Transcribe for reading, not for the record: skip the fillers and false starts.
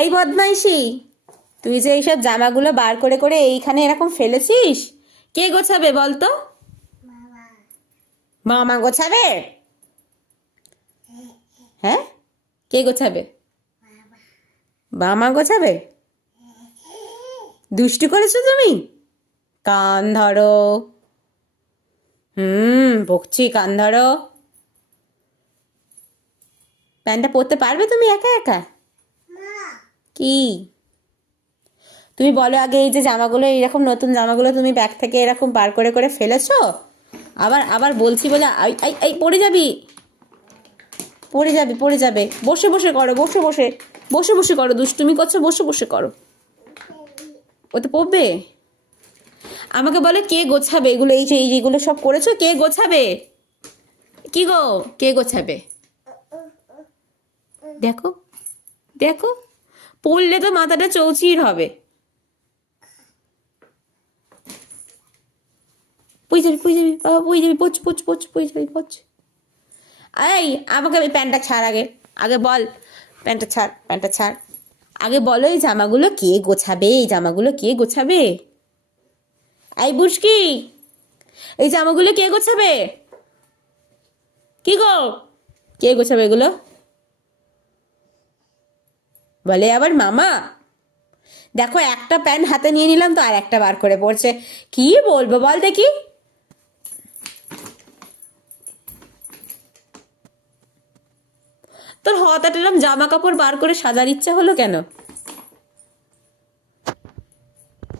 এই বদমাইশি, তুই যে এইসব জামাগুলো বার করে করে এইখানে এরকম ফেলেছিস, কে গোছাবে বল তো? মামা গোছাবে? হ্যাঁ, কে গোছাবে? মামা গোছাবে? দুষ্টু করেছো তুমি? কান ধরো। বকছি, কান ধরো। প্যান্টটা পরতে পারবে তুমি একা একা? কি? তুমি বলো আগে, এই যে জামাগুলো, এইরকম নতুন জামাগুলো তুমি ব্যাগ থেকে এরকম বার করে করে ফেলেছো? আবার আবার বলছি বলে আই আই আই পড়ে যাবি, পড়ে যাবি, পড়ে যাবে। বসে বসে করো, বসে বসে, বসে বসে করো। দুষ্টুমি করছো, বসে বসে করো। ও তো পড়বে। আমাকে বলে কে গোছাবে এগুলো, এই যে এইগুলো সব করেছো, কে গোছাবে? কি গো, কে গোছাবে? দেখো, দেখো, পড়লে তো মাথাটা চৌচির হবে। পুই যাবি, পুই যাবি বাবা, পুই যাবি, পোচ পোচ পোচ, পুই যাবি, পোচ। এই, আমাকে ওই প্যান্টটা ছাড় আগে, আগে বল। প্যান্টটা ছাড়, প্যান্টটা ছাড়। আগে বলো এই জামাগুলো কে গোছাবে, এই জামাগুলো কে গোছাবে? এই বুসকি, এই জামাগুলো কে গোছাবে? কি গো, কে গোছাবে এগুলো? বলে আবার মামা। দেখো, একটা প্যান্ট হাতে নিয়ে নিলাম তো আর একটা বার করে পড়ছে। কি বলবো বল দেখি? তোর হঠাৎ এরকম জামা কাপড় বার করে সাজার ইচ্ছা হলো কেন?